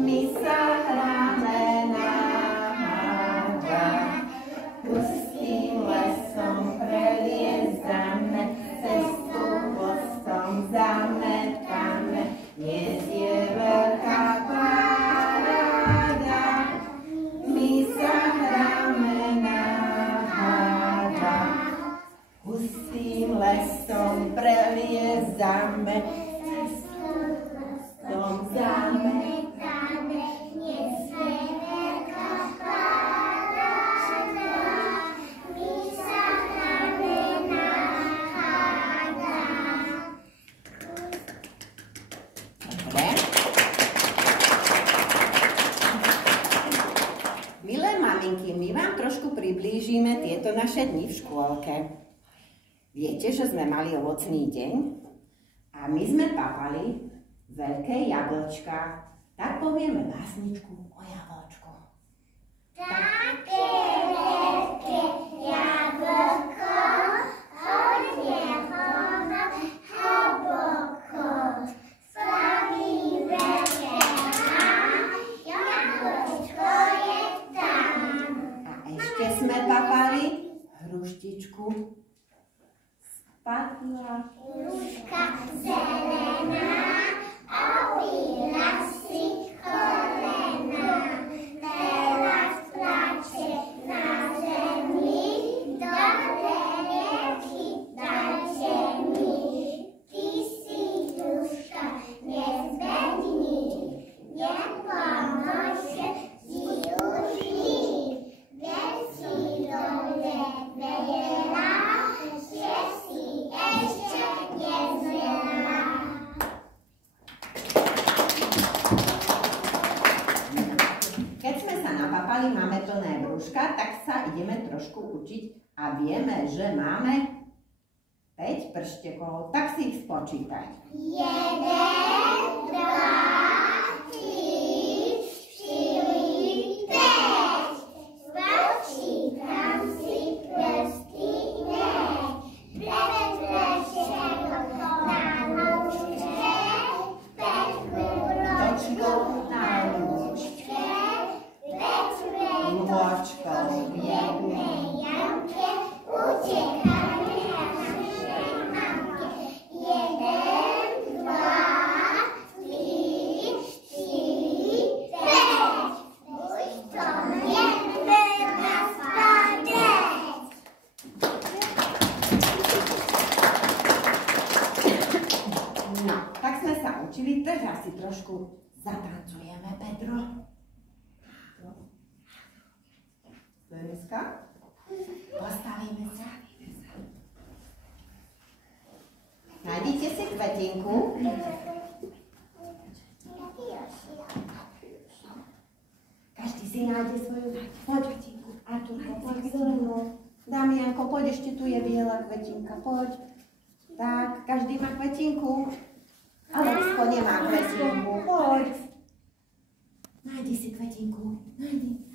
My sa hráme na hádach, pustým lesom preliezame, cestu mostom zametáme, dnes je veľká paráda. My sa hráme na hádach, pustým lesom preliezame, cestu mostom zametáme. My vám trošku priblížime tieto naše dni v škôlke. Viete, že sme mali ovocný deň a my sme papali veľké jablčka. Tak povieme básničku o jablčku. Také veľké jablko, hodne ono hlboko, slaví veľké jablčko je tam. Ešte sme papali hruštičku. Spadla hruška zelená, opíla si kolena. Teraz plače na zemi, do rieky dajte mi. Ty si hruška nezbedný, nepomôže ti už nič. Veď si dobre vedela, že si ešte nezrela. Keď sme sa napapali, máme plné brúška, tak sa ideme trošku učiť a vieme, že máme 5 prštekov, tak si ich spočítaj. 1, 2, 3, 4, 5. Spočítam si prsty, hneď. 5 prštekov na lúčke, 5 kúročkov na lúčke, 5 Lôčkov v jednej jamke, utekáme na našej mamke. 1, 2, 3, 4, 5. Už to vieme na spadec. No, tak sme sa učili, teraz si trošku zatancujeme, Pedro. Dneska postavíme sa. Nájdite si kvetinku. Každý si nájde svoju. Poď, Arturko, poď zelenú. Damianko, poď, ešte tu je biela kvetinka, poď. Tak, každý má kvetinku. Alexko nemá kvetinku, poď. Nájdi si kvetinku, nájdi.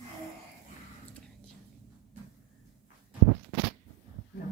No.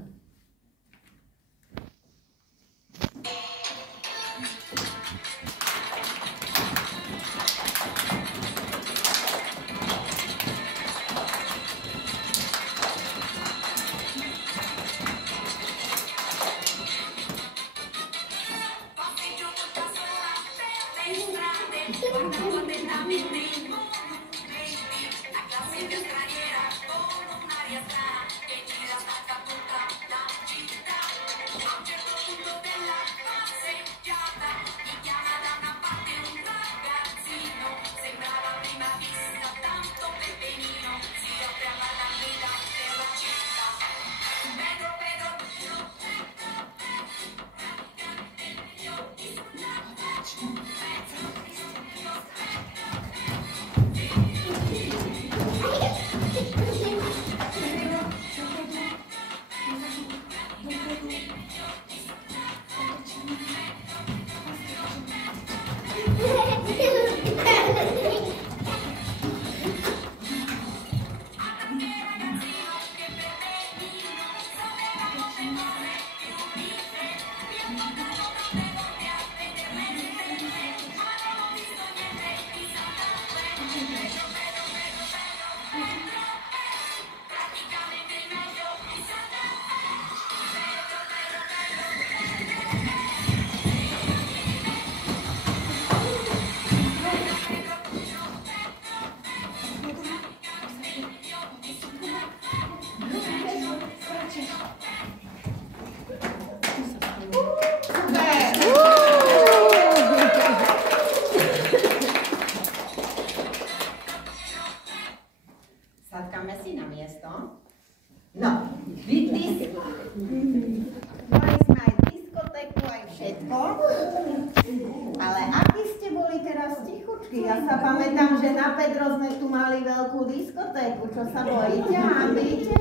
Detičky, ja sa pamätám, že na Pedro sme tu mali veľkú diskotéku. Čo sa bojíte? Hambíte?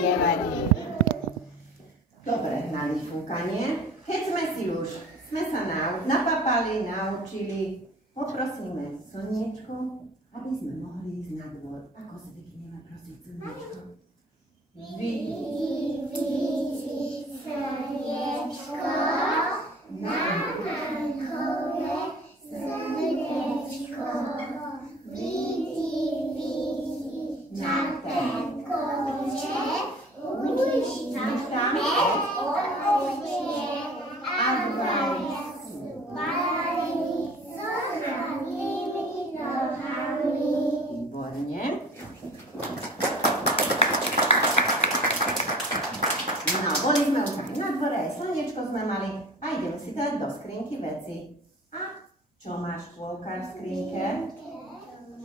Nevadí. Dobre, hnali fúkanie. Keď sme sa napapali, naučili, poprosíme slniečko, aby sme mohli ísť na dvor. Ako sa vykyneme prosiť slniečko? Vidí slniečko na nankove, slniečko. Vidí na tenkoče, udiš tam očie a dvaja sú balení so hranými nohami. Výborne. No, boli sme už aj na dvore, aj slniečko sme mali a ideme si dať do skrinky veci. A čo máš, Škôlka, v skrinke?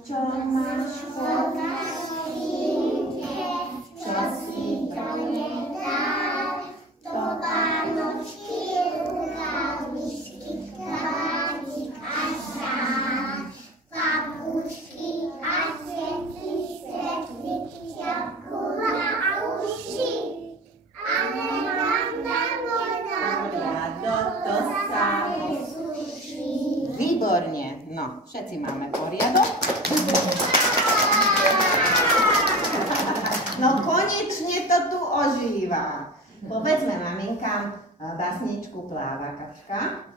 Čo máš, Škôlka, v skrinke? Čo si to nedal? To Vánočky, rukavičky, kabátik a šál. Papučky a svetly, svetly, šťapkula a uši. Ale nám to sa nesuší. Výborne. No, všetci máme poriadok. No, konečne to tu ožíva. Povedzme maminkám básničku Pláva kačka.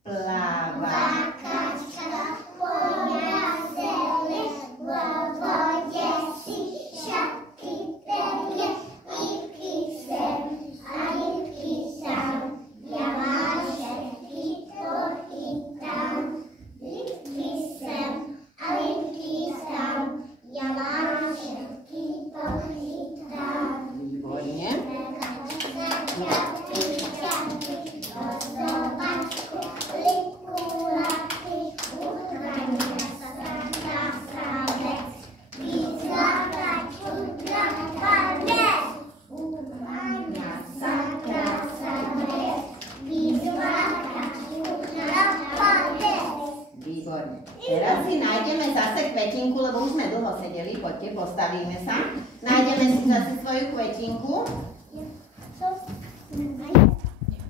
Pláva kačka po jazere, vo vode si šatky perie, rybky sem a rybky tam. Ja vášetky pochytám, rybky sem a rybky tam. Ja vášetky pochytám. Výborne. Výborne. Teraz si nájdeme zase kvetinku, lebo už sme dlho sedeli. Poďte, postavíme sa. Nájdeme si zase svoju kvetinku.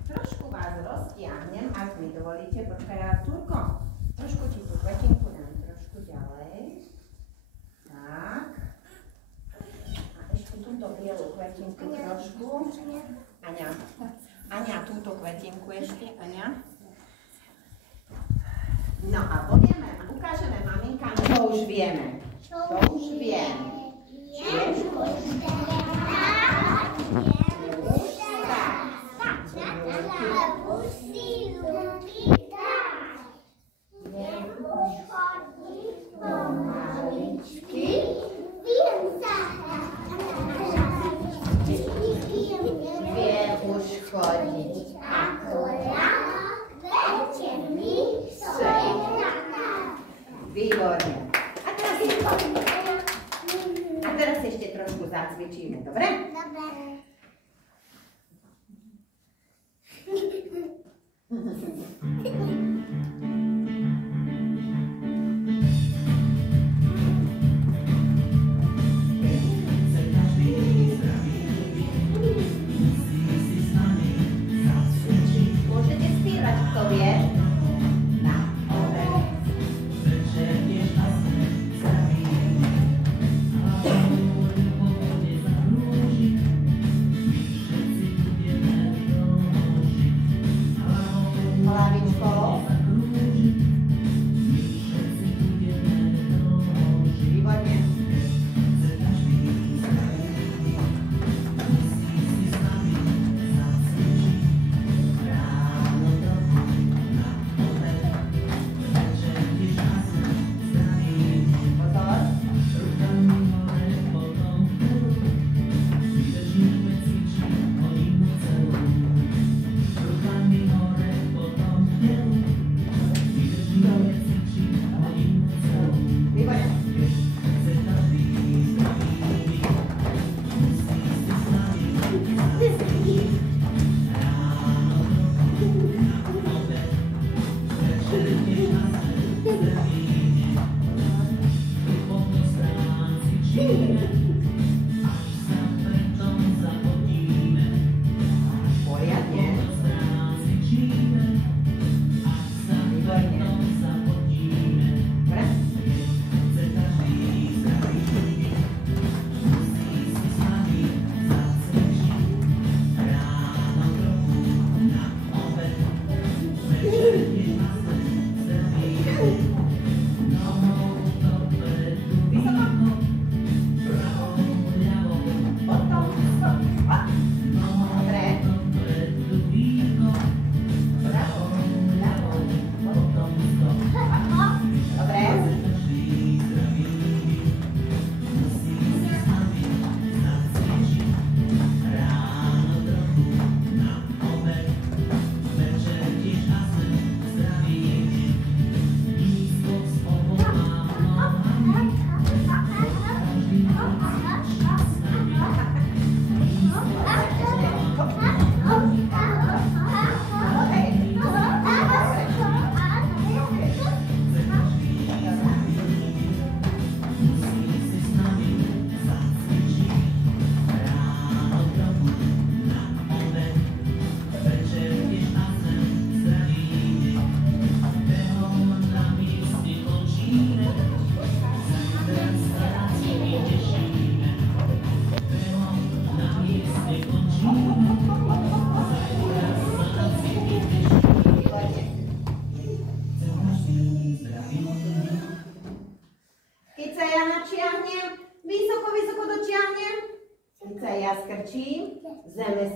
Trošku vás roztiahnem, ak mi dovolíte. Počkaj, Arturko. Trošku ti tú kvetinku dám trošku ďalej. Tak. A ešte túto bielu kvetinku trošku. Aňa, túto kvetinku ešte, Aňa. No a ukážeme maminkám, čo už vieme. Čo už vieme. Viem už chodiť ako výborne. A teraz ešte trošku zacvičíme, dobre? Dobre.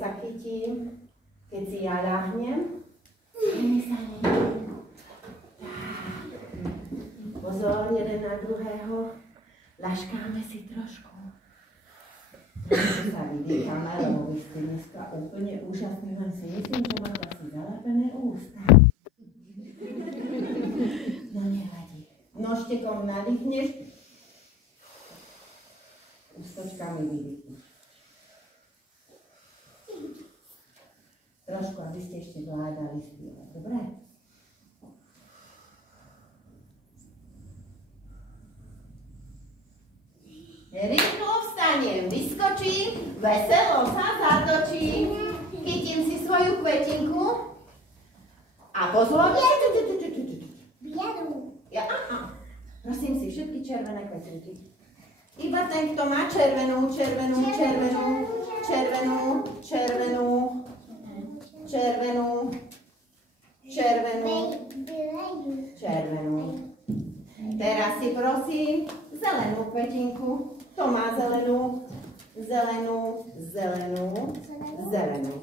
sa chytím, keď si ja ľahnem. Ideme sa nechým. Pozor, jeden na druhého. Laškáme si trošku. Trošku sa vydýchame, lebo vy ste dneska úplne úžasní. Len si myslím, že máte asi zalepené ústa. No nevadí. Nožtekom nadýchneš. Ústočkami vydýchneš. Trošku, aby ste ešte vládali spievať. Dobre? Rýchlo vstanem, vyskočím, veselo sa zatočím, chytím si svoju kvetinku a pozor. Bielu. Prosím si všetky červené kvetinky. Iba ten, kto má červenú, červenú, červenú, červenú, červenú, červenú, červenú, červenú. Teraz si prosím zelenú kvetinku. Kto má zelenú, zelenú, zelenú, zelenú.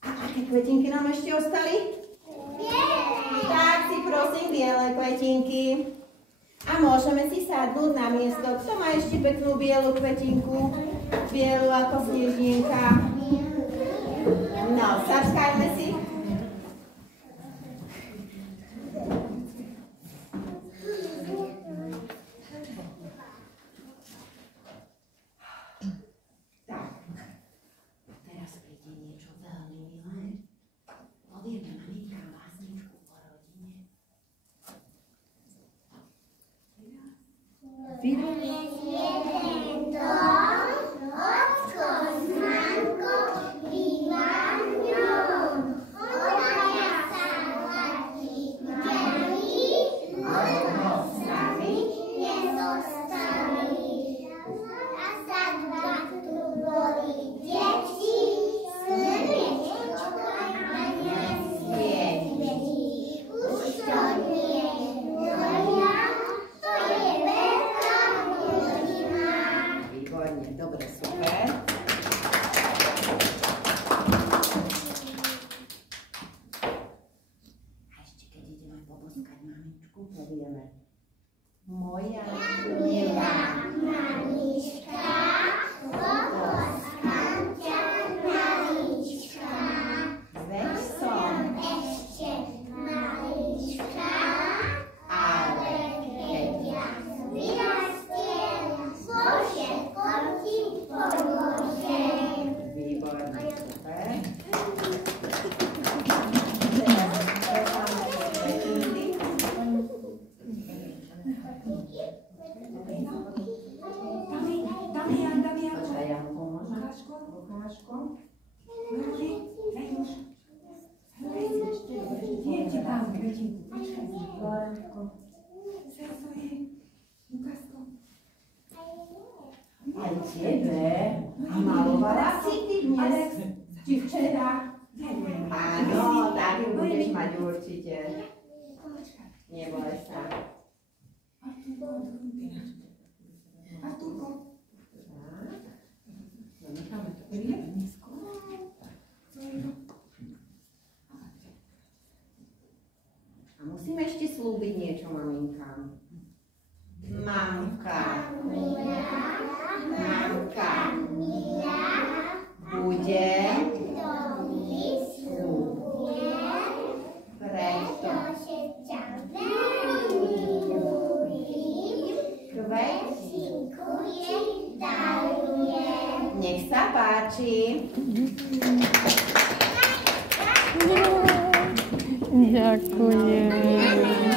A aké kvetinky nám ešte ostali? Biele. Tak si prosím biele kvetinky. A môžeme si sadnúť na miesto. Kto má ešte peknú bielu kvetinku? Bielu ako snežinka. No, sačkajme si. Tak. Teraz príde niečo veľmi milé. Povieme maminkám básničku o rodine. Jeden dom, ocko s mamkou, bývam v ňom. Obaja sa hladí mali, lebo sami nezostali. A sa dva tu boli deti, slnečko a nesvieti. Už to nie moja, to je veľká rodina. Výborne, dobre, super. A ešte keď ideme poboskať mamičku, povieme moja milá Mamička, poboskám ťa, malička. veď som, Ešte malička, ale keď ja vyrastiem, všetko ti pomôžem. výborne, super. Teraz prepáme kvetinky. Počkaj, ja mu pomôžem. Lukáško. Aj tebe. A malovala si ty dnes? Či včera? Áno, tak ju budeš mať určite. Neboj sa. No, necháme to nízko. A musíme ešte slúbiť niečo maminkám. Mamka, mamka, bude preto nech sa páči. Ďakujem.